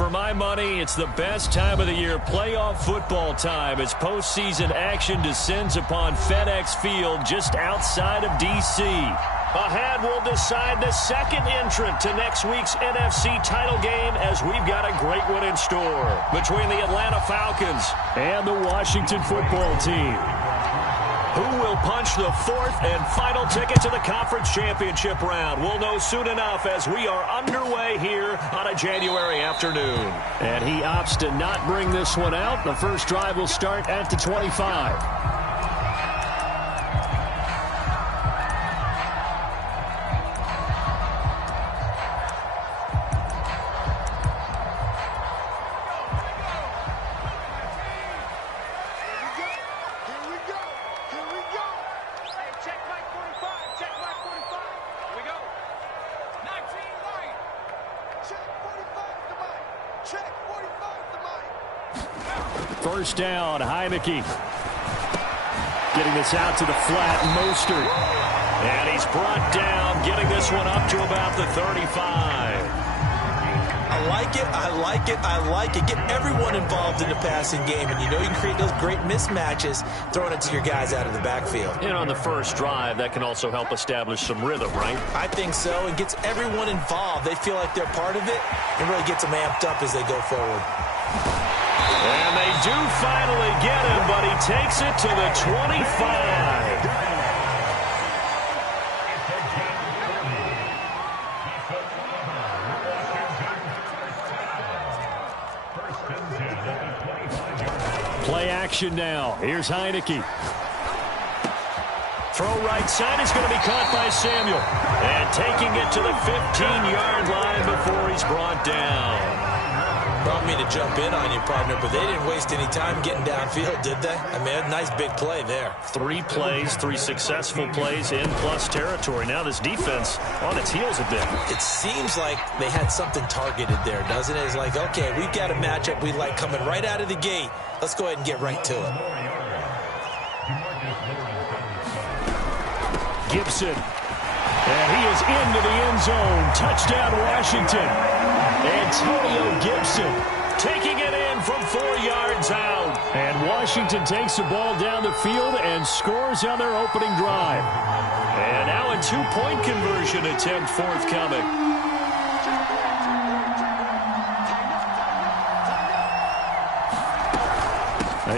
For my money, it's the best time of the year, playoff football time, as postseason action descends upon FedEx Field just outside of D.C. Ahead, we'll decide the second entrant to next week's NFC title game, as we've got a great one in store between the Atlanta Falcons and the Washington football team. Who will punch the fourth and final ticket to the conference championship round? We'll know soon enough as we are underway here on a January afternoon. And he opts to not bring this one out. The first drive will start at the 25. First down, Heineke. Getting this out to the flat, Mostert. And he's brought down, getting this one up to about the 35. I like it, I like it, I like it. Get everyone involved in the passing game, and you know you can create those great mismatches throwing it to your guys out of the backfield. And on the first drive, that can also help establish some rhythm, right? I think so. It gets everyone involved. They feel like they're part of it, and really gets them amped up as they go forward. And they do finally get him, but he takes it to the 25. Play action now. Here's Heineke. Throw right side is going to be caught by Samuel. And taking it to the 15-yard line before he's brought down. Brought me to jump in on you, partner, but they didn't waste any time getting downfield, did they? I mean, a nice big play there. 3 plays, 3 successful plays in plus territory. Now this defense on its heels a bit. It seems like they had something targeted there, doesn't it? It's like, okay, we've got a matchup we like coming right out of the gate. Let's go ahead and get right to it. Gibson. And he is into the end zone. Touchdown, Washington. Antonio Gibson taking it in from 4 yards out. And Washington takes the ball down the field and scores on their opening drive. And now a 2-point conversion attempt forthcoming.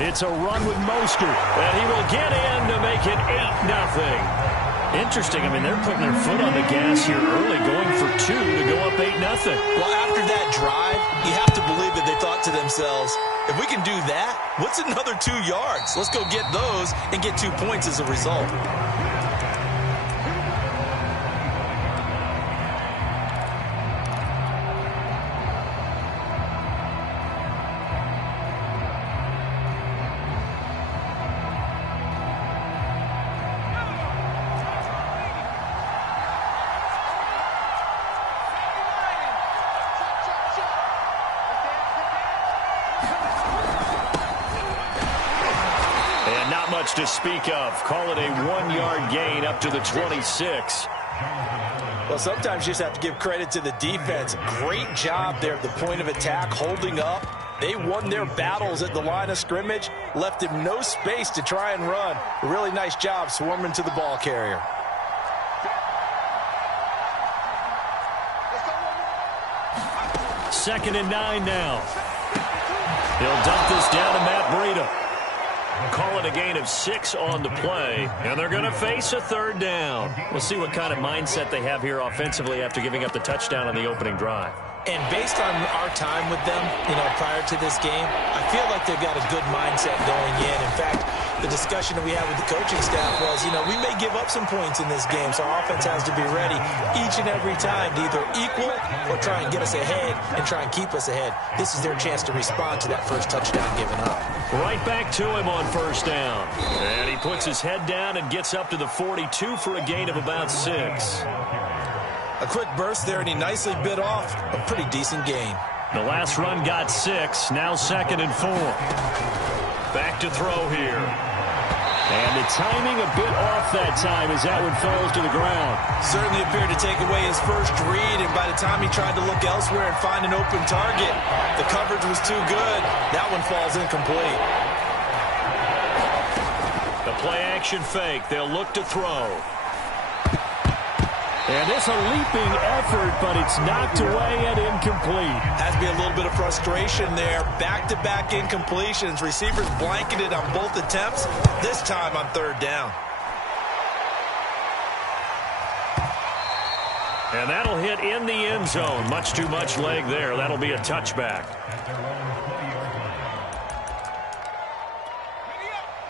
It's a run with Mostert. And he will get in to make it 8-0. Interesting. I mean, they're putting their foot on the gas here early, going for 2 to go up 8-0. Well, after that drive, you have to believe that they thought to themselves, if we can do that, what's another 2 yards? Let's go get those and get 2 points as a result. To speak of. Call it a 1-yard gain up to the 26. Well, sometimes you just have to give credit to the defense. Great job there at the point of attack, holding up. They won their battles at the line of scrimmage, left him no space to try and run. A really nice job swarming to the ball carrier. Second and 9 now. He'll dump this down to Matt Breida. Call it a gain of 6 on the play, and they're going to face a 3rd down. We'll see what kind of mindset they have here offensively after giving up the touchdown on the opening drive. And based on our time with them, prior to this game, I feel like they've got a good mindset going in. In fact, the discussion that we had with the coaching staff was, we may give up some points in this game, so our offense has to be ready each and every time to either equal or try and get us ahead and try and keep us ahead. This is their chance to respond to that first touchdown given up. Right back to him on first down. And he puts his head down and gets up to the 42 for a gain of about 6. A quick burst there, and he nicely bit off a pretty decent gain. The last run got 6, now 2nd and 4. Back to throw here. And the timing a bit off that time as that one falls to the ground. Certainly appeared to take away his first read, and by the time he tried to look elsewhere and find an open target, the coverage was too good. That one falls incomplete. The play-action fake. They'll look to throw. And it's a leaping effort, but it's knocked away and incomplete. Has to be a little bit of frustration there. Back-to-back incompletions. Receivers blanketed on both attempts, this time on third down. And that'll hit in the end zone. Much too much leg there. That'll be a touchback.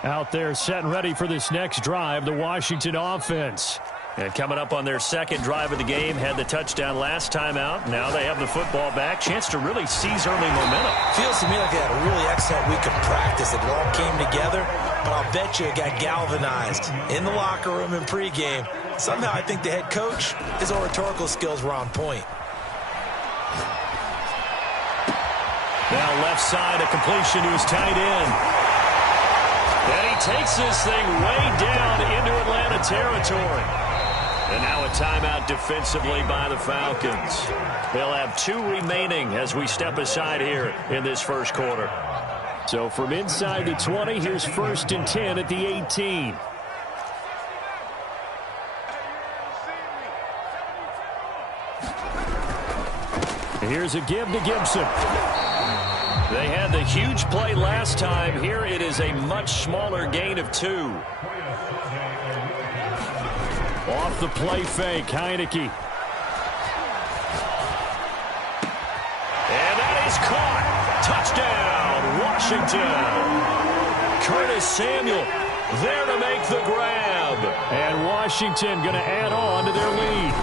Out there set and ready for this next drive, the Washington offense. And coming up on their second drive of the game, had the touchdown last time out. Now they have the football back. Chance to really seize early momentum. Feels to me like they had a really excellent week of practice. It all came together, but I'll bet you it got galvanized in the locker room in pregame. Somehow I think the head coach, his oratorical skills were on point. Now left side, a completion to his tight end. And he takes this thing way down into Atlanta territory. And now a timeout defensively by the Falcons. They'll have 2 remaining as we step aside here in this first quarter. So from inside the 20, here's 1st and 10 at the 18. Here's a give to Gibson. They had the huge play last time. Here it is a much smaller gain of 2. Off the play fake, Heineke. And that is caught. Touchdown, Washington. Curtis Samuel there to make the grab. And Washington going to add on to their lead.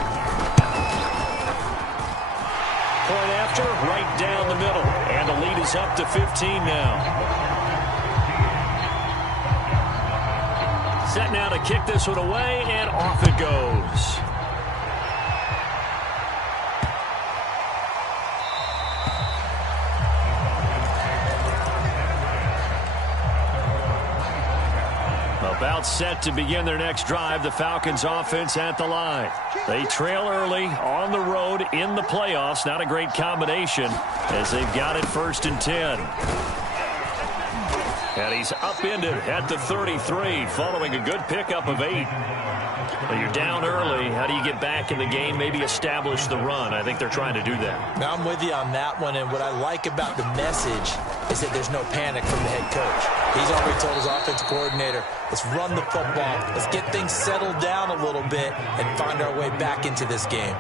Point after, right down the middle. And the lead is up to 15 now. Set now to kick this one away, and off it goes. About set to begin their next drive, the Falcons offense at the line. They trail early on the road in the playoffs. Not a great combination as they've got it 1st and 10. And he's upended at the 33 following a good pickup of 8. Well, you're down early. How do you get back in the game, maybe establish the run? I think they're trying to do that. Now, I'm with you on that one, and what I like about the message is that there's no panic from the head coach. He's already told his offensive coordinator, let's run the football, let's get things settled down a little bit and find our way back into this game.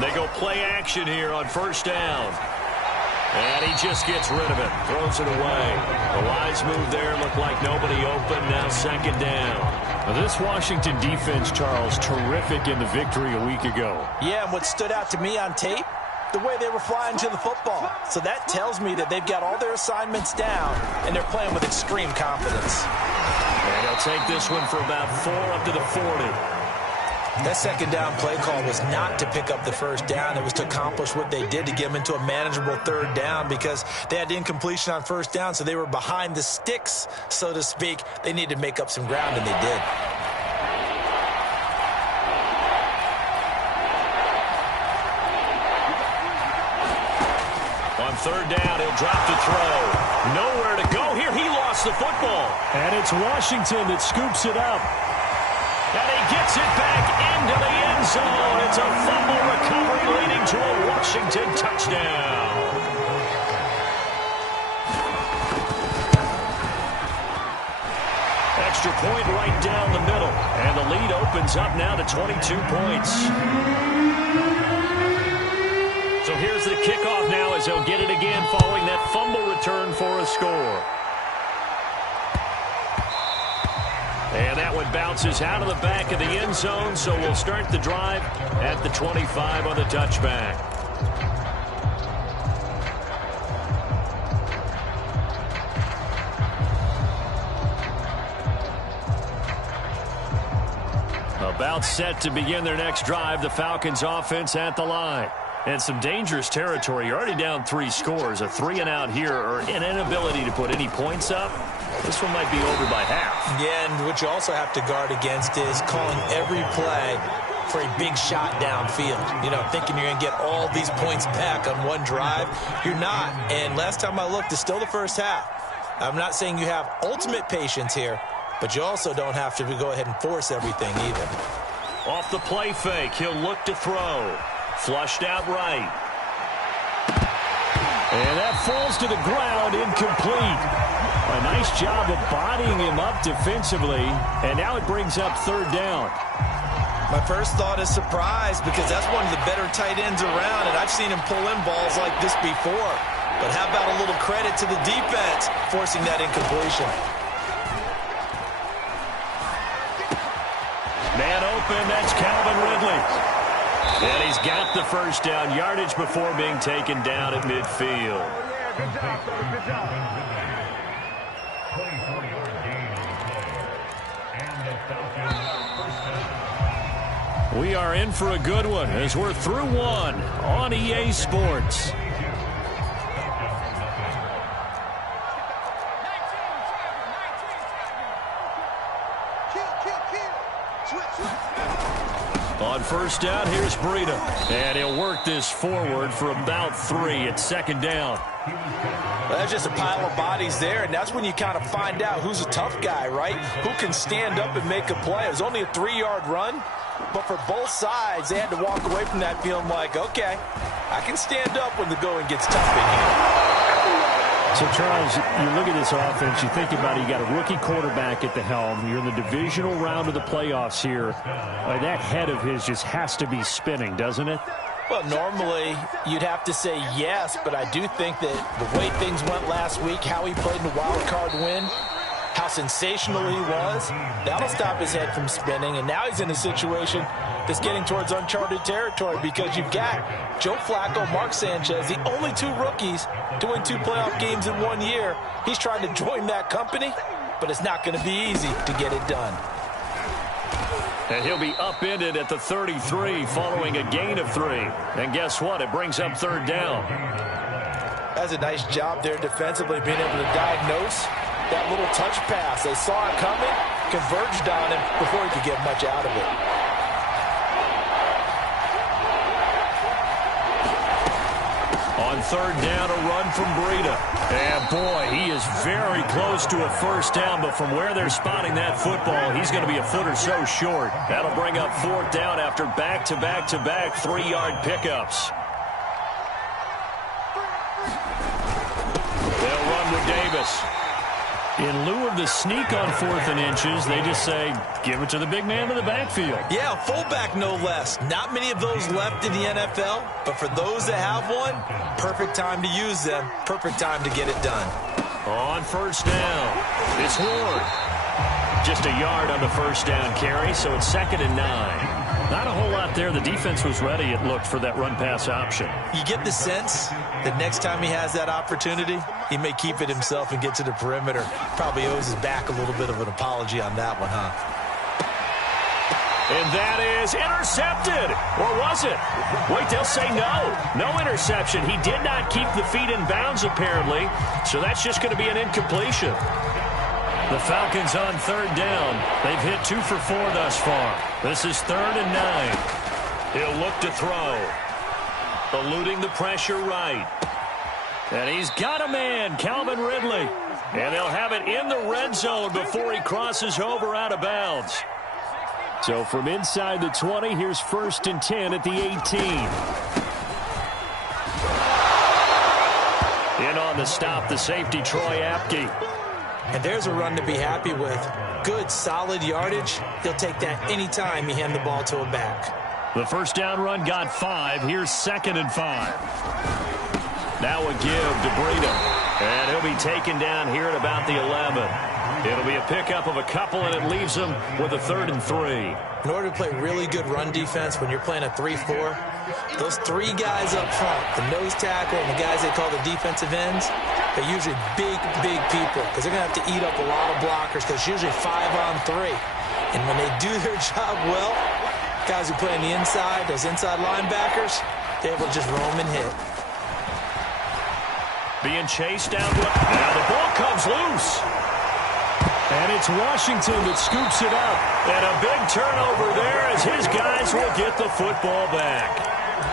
They go play action here on 1st down. And he just gets rid of it. Throws it away. A wise move there. Looked like nobody open. Now 2nd down. Now this Washington defense, Charles, terrific in the victory a week ago. Yeah, and what stood out to me on tape, the way they were flying to the football. So that tells me that they've got all their assignments down, and they're playing with extreme confidence. And they'll take this one for about 4 up to the 40. That 2nd down play call was not to pick up the 1st down. It was to accomplish what they did to get them into a manageable 3rd down because they had incompletion on 1st down, so they were behind the sticks, so to speak. They needed to make up some ground, and they did. On 3rd down, he'll drop the throw. Nowhere to go here. He lost the football. And it's Washington that scoops it up. And he gets it back into the end zone. It's a fumble recovery leading to a Washington touchdown. Extra point right down the middle. And the lead opens up now to 22 points. So here's the kickoff now as they'll get it again following that fumble return for a score. And that one bounces out of the back of the end zone, so we'll start the drive at the 25 on the touchback. About set to begin their next drive, the Falcons offense at the line. And some dangerous territory. You're already down 3 scores. A 3-and-out here, or an inability to put any points up. This one might be over by half. Yeah, and what you also have to guard against is calling every play for a big shot downfield. You know, thinking you're going to get all these points back on one drive. You're not. And last time I looked, it's still the first half. I'm not saying you have ultimate patience here, but you also don't have to go ahead and force everything either. Off the play fake, he'll look to throw. Flushed out right. And that falls to the ground, incomplete. A nice job of bodying him up defensively, and now it brings up 3rd down. My first thought is surprise, because that's one of the better tight ends around, and I've seen him pull in balls like this before. But how about a little credit to the defense forcing that incompletion? Man open, that's Calvin Ridley. And he's got the first down yardage before being taken down at midfield. Good job. We are in for a good one as we're through one on EA Sports. On first down, here's Breida. And he'll work this forward for about 3 at 2nd down. Well, that's just a pile of bodies there, and that's when you kind of find out who's a tough guy, right? Who can stand up and make a play. It was only a 3-yard run, but for both sides, they had to walk away from that feeling like, okay, I can stand up when the going gets tough in here. So, Charles, you look at this offense, you think about it, you got a rookie quarterback at the helm. You're in the divisional round of the playoffs here. That head of his just has to be spinning, doesn't it? Well, normally you'd have to say yes, but I do think that the way things went last week, how he played in the wild card win, how sensational he was, that'll stop his head from spinning. And now he's in a situation that's getting towards uncharted territory, because you've got Joe Flacco, Mark Sanchez, the only 2 rookies to win 2 playoff games in 1 year. He's trying to join that company, but it's not going to be easy to get it done. And he'll be upended at the 33 following a gain of 3. And guess what? It brings up 3rd down. That's a nice job there defensively, being able to diagnose that little touch pass. They saw it coming, converged on him before he could get much out of it. On 3rd down, a run from Breida. And, boy, he is very close to a first down, but from where they're spotting that football, he's going to be a foot or so short. That'll bring up 4th down after back-to-back-to-back 3-yard pickups. They'll run with Davis. In lieu of the sneak on 4th and inches, they just say, give it to the big man in the backfield. Yeah, fullback no less. Not many of those left in the NFL, but for those that have one, perfect time to use them, perfect time to get it done. On first down, it's Ward. Just a yard on the first down carry, so it's 2nd and 9. Not a whole lot there. The defense was ready, it looked, for that run-pass option. You get the sense that next time he has that opportunity, he may keep it himself and get to the perimeter. Probably owes his back a little bit of an apology on that one, huh? And that is intercepted. Or was it? Wait, they'll say no. No interception. He did not keep the feet in bounds, apparently. So that's just going to be an incompletion. The Falcons on 3rd down. They've hit 2 for 4 thus far. This is 3rd and 9. He'll look to throw. Eluding the pressure right. And he's got a man, Calvin Ridley. And they'll have it in the red zone before he crosses over out of bounds. So from inside the 20, here's 1st and 10 at the 18. In on the stop, the safety, Troy Apke. And there's a run to be happy with. Good, solid yardage. He'll take that anytime you hand the ball to a back. The first down run got 5. Here's 2nd and 5. Now a give to Breida. And he'll be taken down here at about the 11. It'll be a pickup of a couple, and it leaves him with a 3rd and 3. In order to play really good run defense when you're playing a 3-4, those 3 guys up front, the nose tackle and the guys they call the defensive ends, they're usually big people, because they're going to have to eat up a lot of blockers, because it's usually 5-on-3. And when they do their job well, guys who play on the inside, those inside linebackers, able to just roam and hit. Being chased down. Now the ball comes loose. And it's Washington that scoops it up. And a big turnover there as his guys will get the football back.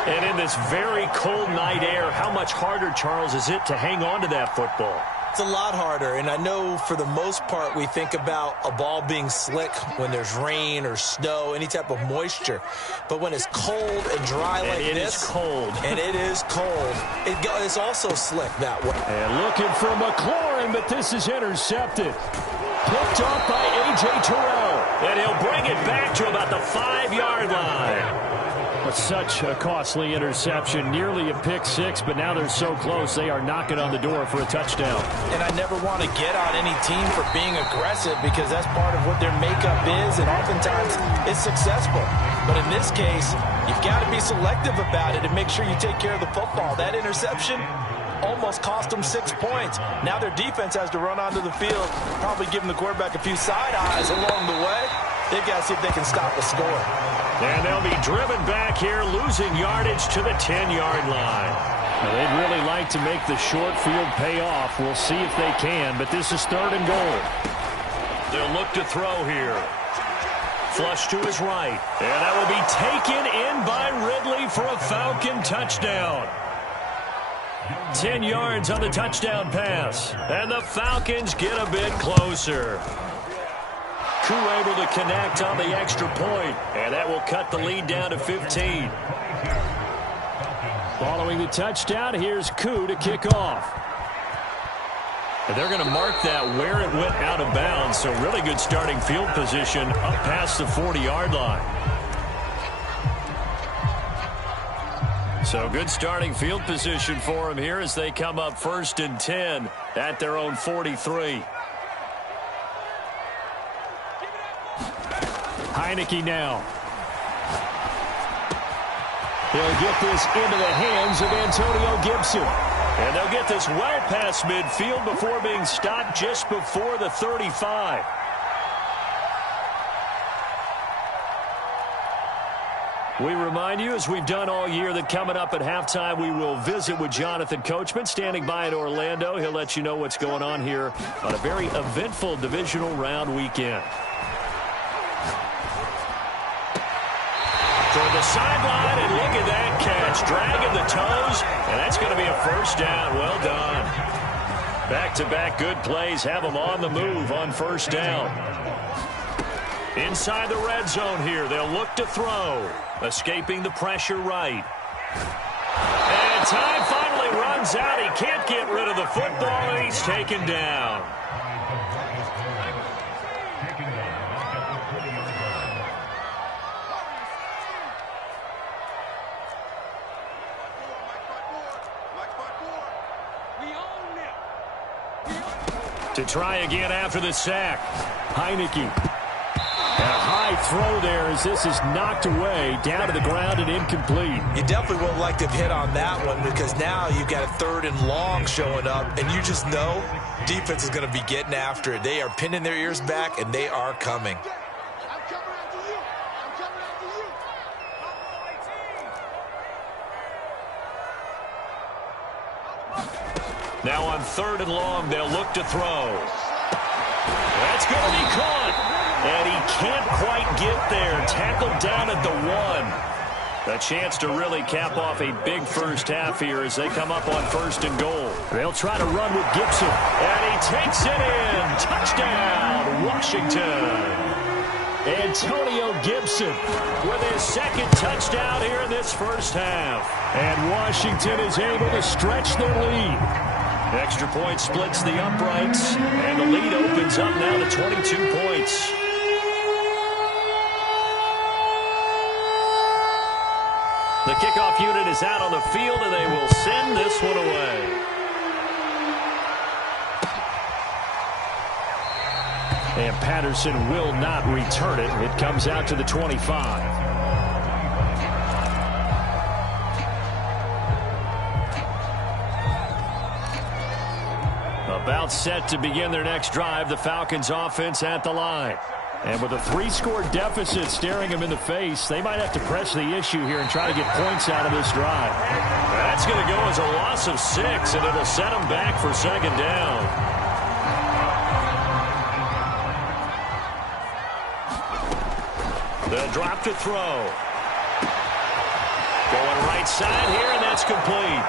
And in this very cold night air, how much harder, Charles, is it to hang on to that football? It's a lot harder, and I know for the most part we think about a ball being slick when there's rain or snow, any type of moisture. But when it's cold and dry like this. It is cold. And it is cold. It's also slick that way. And looking for McLaurin, but this is intercepted. Picked up by A.J. Terrell. And he'll bring it back to about the 5-yard line. But such a costly interception, nearly a pick six, but now they're so close they are knocking on the door for a touchdown. And I never want to get on any team for being aggressive because that's part of what their makeup is, and oftentimes it's successful. But in this case, you've got to be selective about it and make sure you take care of the football. That interception almost cost them 6 points. Now their defense has to run onto the field, probably giving the quarterback a few side eyes along the way. They've got to see if they can stop the score. And they'll be driven back here, losing yardage to the 10-yard line. Now, they'd really like to make the short field pay off. We'll see if they can, but this is 3rd and goal. They'll look to throw here. Flush to his right. And that will be taken in by Ridley for a Falcon touchdown. 10 yards on the touchdown pass. And the Falcons get a bit closer. Koo able to connect on the extra point, and that will cut the lead down to 15. Following the touchdown, here's Koo to kick off. And they're going to mark that where it went out of bounds, so really good starting field position up past the 40-yard line. So good starting field position for them here as they come up 1st and 10 at their own 43. Heineke now. He'll get this into the hands of Antonio Gibson. And they'll get this well past midfield before being stopped just before the 35. We remind you, as we've done all year, that coming up at halftime, we will visit with Jonathan Coachman, standing by in Orlando. He'll let you know what's going on here on a very eventful divisional round weekend. Toward the sideline, and look at that catch. Dragging the toes, and that's going to be a 1st down. Well done. Back-to-back good plays have them on the move on 1st down. Inside the red zone here, they'll look to throw. Escaping the pressure right. And time finally runs out. He can't get rid of the football, and he's taken down. To try again after the sack. Heineke. And a high throw there as this is knocked away, down to the ground and incomplete. You definitely would like to have hit on that one because now you've got a 3rd and long showing up, and you just know defense is going to be getting after it. They are pinning their ears back, and they are coming. Now on 3rd and long, they'll look to throw. That's going to be caught. And he can't quite get there. Tackled down at the 1. A chance to really cap off a big first half here as they come up on 1st and goal. They'll try to run with Gibson. And he takes it in. Touchdown, Washington. Antonio Gibson with his 2nd touchdown here in this first half. And Washington is able to stretch their lead. Extra point splits the uprights, and the lead opens up now to 22 points. The kickoff unit is out on the field, and they will send this one away. And Patterson will not return it. It comes out to the 25. About set to begin their next drive. The Falcons offense at the line. And with a 3-score deficit staring him in the face, they might have to press the issue here and try to get points out of this drive. That's going to go as a loss of 6, and it'll set them back for second down. They'll drop to throw. Going right side here, and that's complete.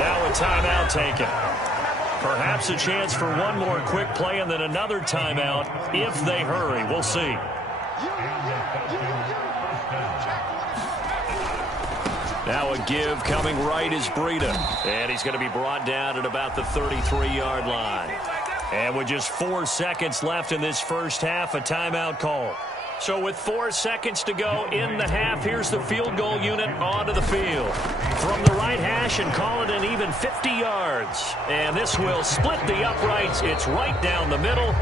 Now a timeout taken. Perhaps a chance for one more quick play and then another timeout if they hurry. We'll see. Now a give coming right is Breida. And he's going to be brought down at about the 33-yard line. And with just 4 seconds left in this first half, a timeout call. So with 4 seconds to go in the half, here's the field goal unit onto the field. From the right hash and call it an even 50 yards. And this will split the uprights. It's right down the middle.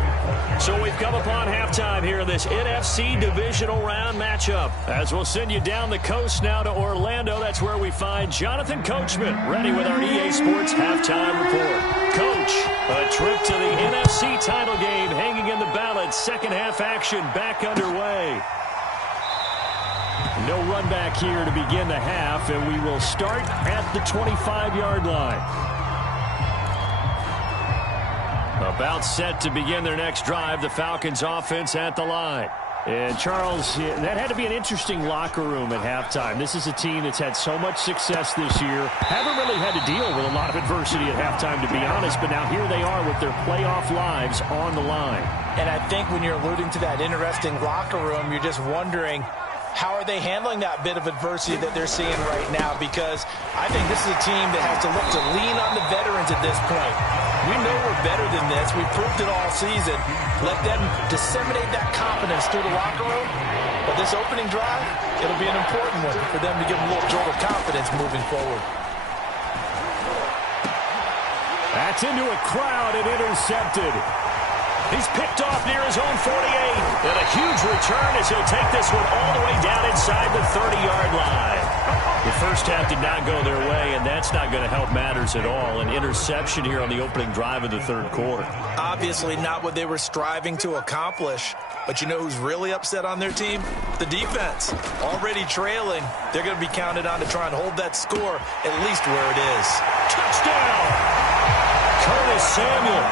So we've come upon halftime here in this NFC Divisional Round matchup. As we'll send you down the coast now to Orlando, that's where we find Jonathan Coachman ready with our EA Sports Halftime Report. Coach, a trip to the NFC title game hanging in the balance. Second half action back underway. No run back here to begin the half, and we will start at the 25-yard line. About set to begin their next drive, the Falcons offense at the line. And, Charles, that had to be an interesting locker room at halftime. This is a team that's had so much success this year. Haven't really had to deal with a lot of adversity at halftime, to be honest, but now here they are with their playoff lives on the line. And I think when you're alluding to that interesting locker room, you're just wondering, how are they handling that bit of adversity that they're seeing right now? Because I think this is a team that has to look to lean on the veterans at this point. We know we're better than this. We proved it all season. Let them disseminate that confidence through the locker room. But this opening drive, it'll be an important one for them to give them a little jolt of confidence moving forward. That's into a crowd and intercepted. He's picked off near his own 48. And a huge return as he'll take this one all the way down inside the 30-yard line. The first half did not go their way, and that's not going to help matters at all. An interception here on the opening drive of the third quarter. Obviously not what they were striving to accomplish. But you know who's really upset on their team? The defense. Already trailing. They're going to be counted on to try and hold that score at least where it is. Touchdown! Curtis Samuel,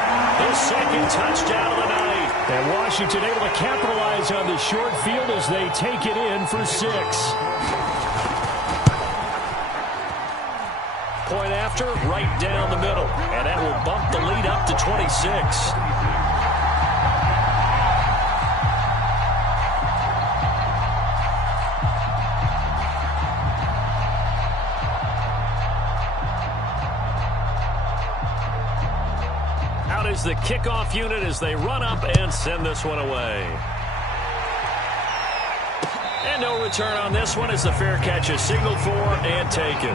his second touchdown of the night. And Washington able to capitalize on the short field as they take it in for 6. Point after, right down the middle. And that will bump the lead up to 26. Is the kickoff unit as they run up and send this one away. And no return on this one as the fair catch is signaled for and taken.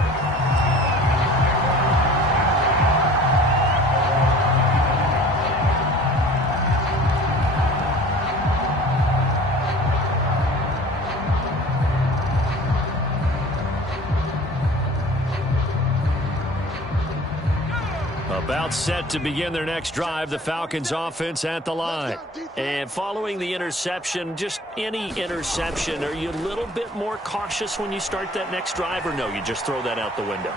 About set to begin their next drive, the Falcons offense at the line. And following the interception, just any interception, are you a little bit more cautious when you start that next drive, or no, you just throw that out the window?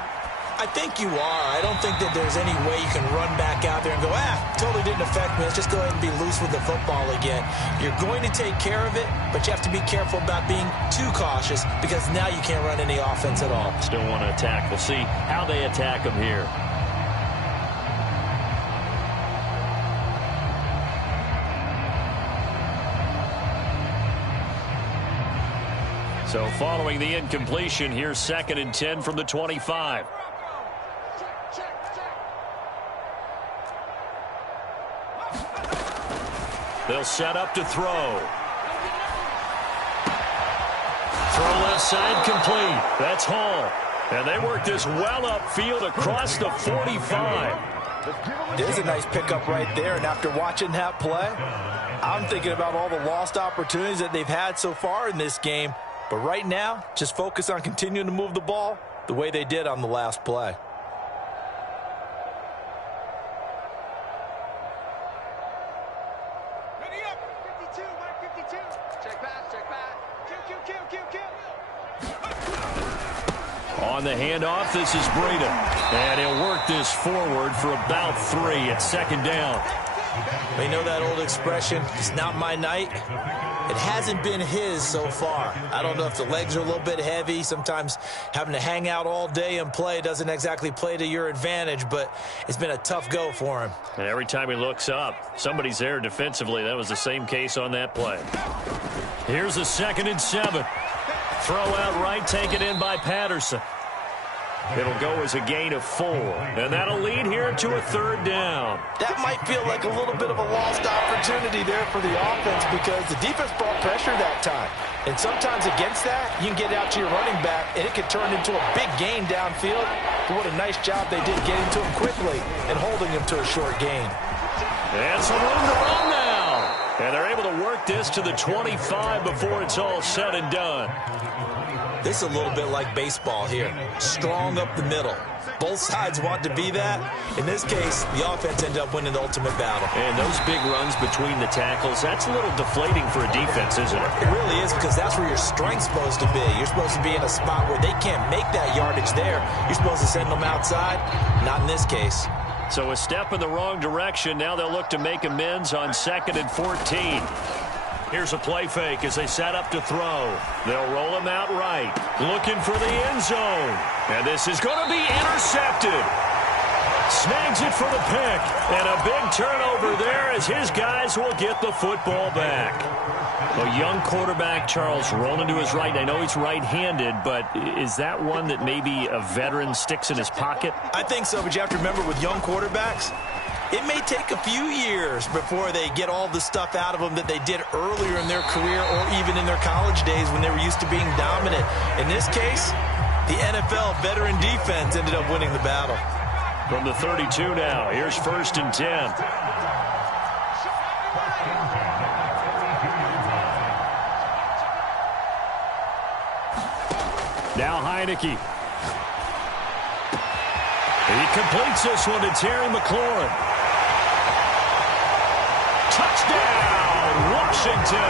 I think you are. I don't think that there's any way you can run back out there and go, totally didn't affect me. Let's just go ahead and be loose with the football again. You're going to take care of it, but you have to be careful about being too cautious because now you can't run any offense at all. Still want to attack. We'll see how they attack them here. So following the incompletion, here's 2nd and 10 from the 25. They'll set up to throw. Throw left side complete. That's Hall. And they work this well upfield across the 45. There's a nice pickup right there, and after watching that play, I'm thinking about all the lost opportunities that they've had so far in this game. But right now, just focus on continuing to move the ball the way they did on the last play. Ready up, 52, 52. On the handoff, this is Breida. And he'll work this forward for about 3. It's second down. We know that old expression, it's not my night. It hasn't been his so far. I don't know if the legs are a little bit heavy. Sometimes having to hang out all day and play doesn't exactly play to your advantage, but it's been a tough go for him. And every time he looks up, somebody's there defensively. That was the same case on that play. Here's a 2nd and 7. Throw out right, taken in by Patterson. It'll go as a gain of 4. And that'll lead here to a 3rd down. That might feel like a little bit of a lost opportunity there for the offense because the defense brought pressure that time. And sometimes against that, you can get out to your running back, and it can turn into a big gain downfield. But what a nice job they did getting to him quickly and holding him to a short gain. And some room to run now. And they're able to work this to the 25 before it's all said and done. This is a little bit like baseball here. Strong up the middle. Both sides want to be that. In this case, the offense ended up winning the ultimate battle. And those big runs between the tackles, that's a little deflating for a defense, isn't it? It really is, because that's where your strength's supposed to be. You're supposed to be in a spot where they can't make that yardage there. You're supposed to send them outside. Not in this case. So a step in the wrong direction. Now they'll look to make amends on 2nd and 14. Here's a play fake as they set up to throw. They'll roll him out right. Looking for the end zone. And this is going to be intercepted. Snags it for the pick. And a big turnover there as his guys will get the football back. A young quarterback, Charles, rolling to his right. I know he's right-handed, but is that one that maybe a veteran sticks in his pocket? I think so, but you have to remember with young quarterbacks, it may take a few years before they get all the stuff out of them that they did earlier in their career or even in their college days when they were used to being dominant. In this case, the NFL veteran defense ended up winning the battle. From the 32 now, here's 1st and 10. Now Heineke. He completes this one to Terry McLaurin. Touchdown, Washington.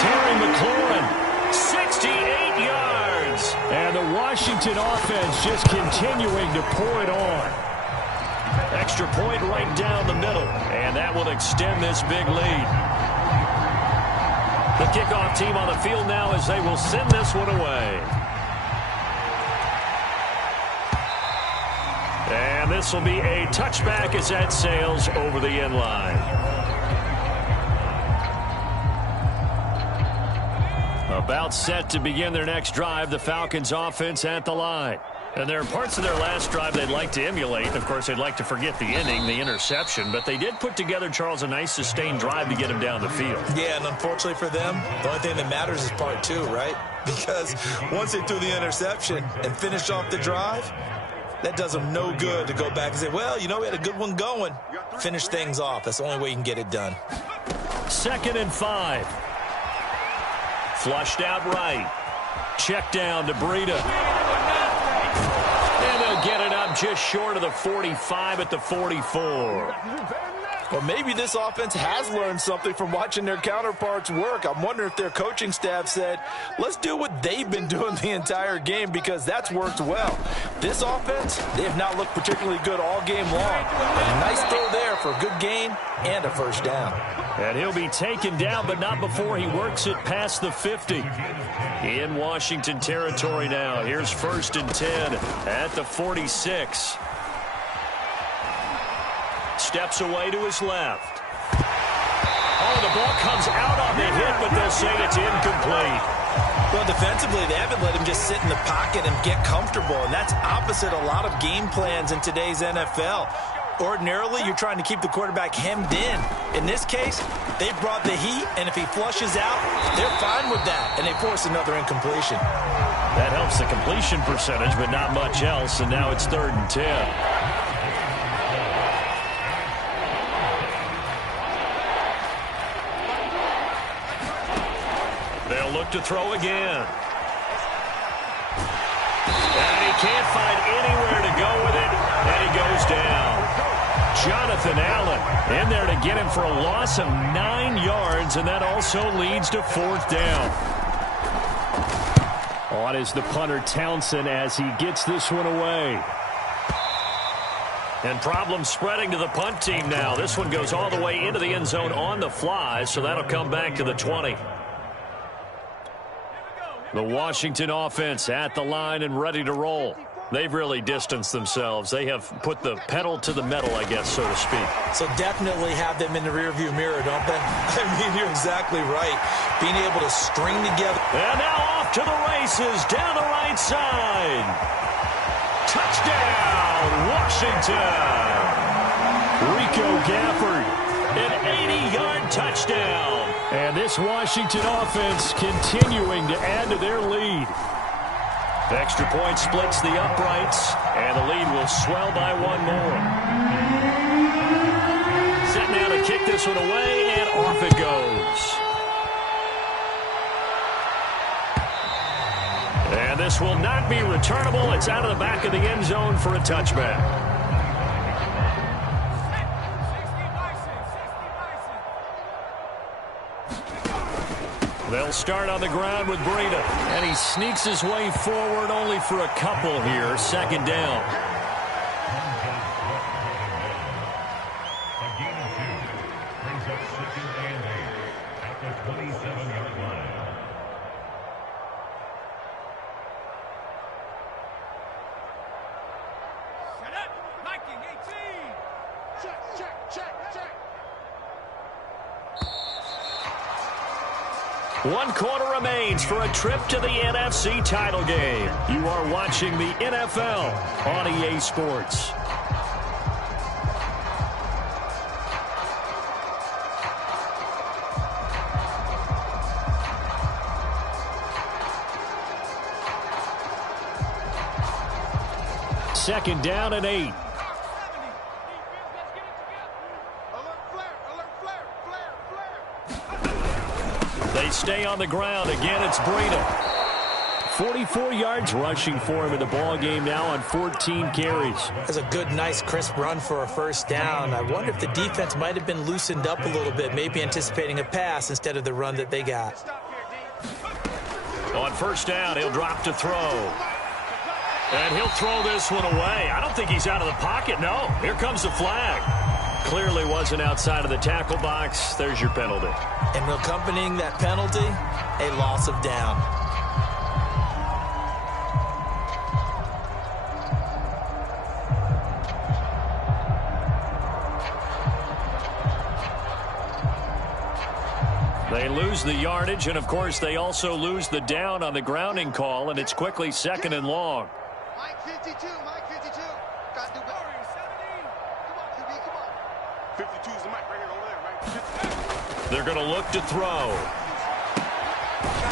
Terry McLaurin, 68 yards. And the Washington offense just continuing to pour it on. Extra point right down the middle. And that will extend this big lead. The kickoff team on the field now as they will send this one away. And this will be a touchback as that sails over the end line. About set to begin their next drive, the Falcons offense at the line. And there are parts of their last drive they'd like to emulate. Of course, they'd like to forget the ending, the interception. But they did put together, Charles, a nice sustained drive to get him down the field. Yeah, and unfortunately for them, the only thing that matters is part 2, right? Because once they threw the interception and finished off the drive, that does them no good to go back and say, well, you know, we had a good one going. Finish things off. That's the only way you can get it done. 2nd and 5. Flushed out right. Check down to Breida. And they'll get it up just short of the 45 at the 44. Well, maybe this offense has learned something from watching their counterparts work. I'm wondering if their coaching staff said, let's do what they've been doing the entire game, because that's worked well. This offense, they have not looked particularly good all game long. A nice throw there for a good gain and a 1st down. And he'll be taken down, but not before he works it past the 50. In Washington territory now. Here's 1st and 10 at the 46. Steps away to his left. Oh, the ball comes out on the hit, but they'll say it's incomplete. Well, defensively, they haven't let him just sit in the pocket and get comfortable, and that's opposite a lot of game plans in today's NFL. Ordinarily, you're trying to keep the quarterback hemmed in. In this case, they brought the heat, and if he flushes out, they're fine with that, and they force another incompletion. That helps the completion percentage, but not much else, and now it's 3rd and 10. They'll look to throw again. And he can't find anywhere to go with it, and he goes down. Jonathan Allen in there to get him for a loss of 9 yards, and that also leads to 4th down. On is the punter Townsend as he gets this one away. And problems spreading to the punt team now. This one goes all the way into the end zone on the fly, so that'll come back to the 20. The Washington offense at the line and ready to roll. They've really distanced themselves. They have put the pedal to the metal, I guess, so to speak. So definitely have them in the rearview mirror, don't they? I mean, you're exactly right. Being able to string together. And now off to the races down the right side. Touchdown, Washington. Rico Gafford. An 80-yard touchdown. And this Washington offense continuing to add to their lead. The extra point splits the uprights, and the lead will swell by one more. Set now to kick this one away, and off it goes. And this will not be returnable. It's out of the back of the end zone for a touchback. They'll start on the ground with Breida. And he sneaks his way forward only for a couple here. Second down. A gain of 2 brings up 2nd and 8 at the 27-yard line. Set up, Viking 18. Check. 1 quarter remains for a trip to the NFC title game. You are watching the NFL on EA Sports. Second down and 8. They stay on the ground. Again, it's Breida. 44 yards rushing for him in the ball game now on 14 carries. That's a good, nice, crisp run for a first down. I wonder if the defense might have been loosened up a little bit, maybe anticipating a pass instead of the run that they got. On first down, he'll drop to throw. And he'll throw this one away. I don't think he's out of the pocket. No, here comes the flag. Clearly wasn't outside of the tackle box. There's your penalty. And accompanying that penalty, a loss of down. They lose the yardage, and, of course, they also lose the down on the grounding call, and it's quickly 2nd and long. Mike 52. Got to do better. Come on, QB, come on. 52's the mic right here over there, right? They're going to look to throw.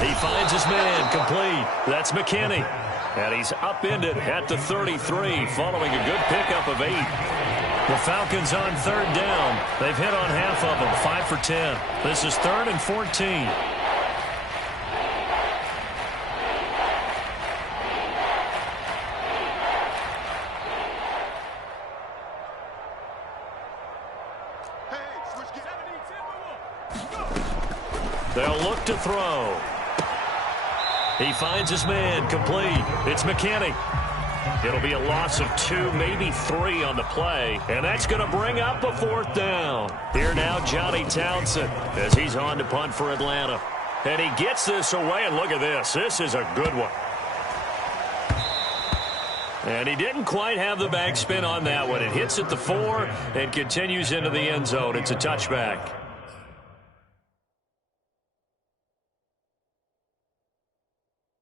He finds his man complete. That's McKinney. And he's upended at the 33 following a good pickup of 8. The Falcons on third down. They've hit on half of them, 5 for 10. This is 3rd and 14. They'll look to throw. He finds his man complete. It's McKinney. It'll be a loss of 2, maybe 3 on the play, and that's going to bring up a 4th down. Here now, Johnny Townsend, as he's on to punt for Atlanta. And he gets this away, and look at this. This is a good one. And he didn't quite have the backspin on that one. It hits at the 4 and continues into the end zone. It's a touchback.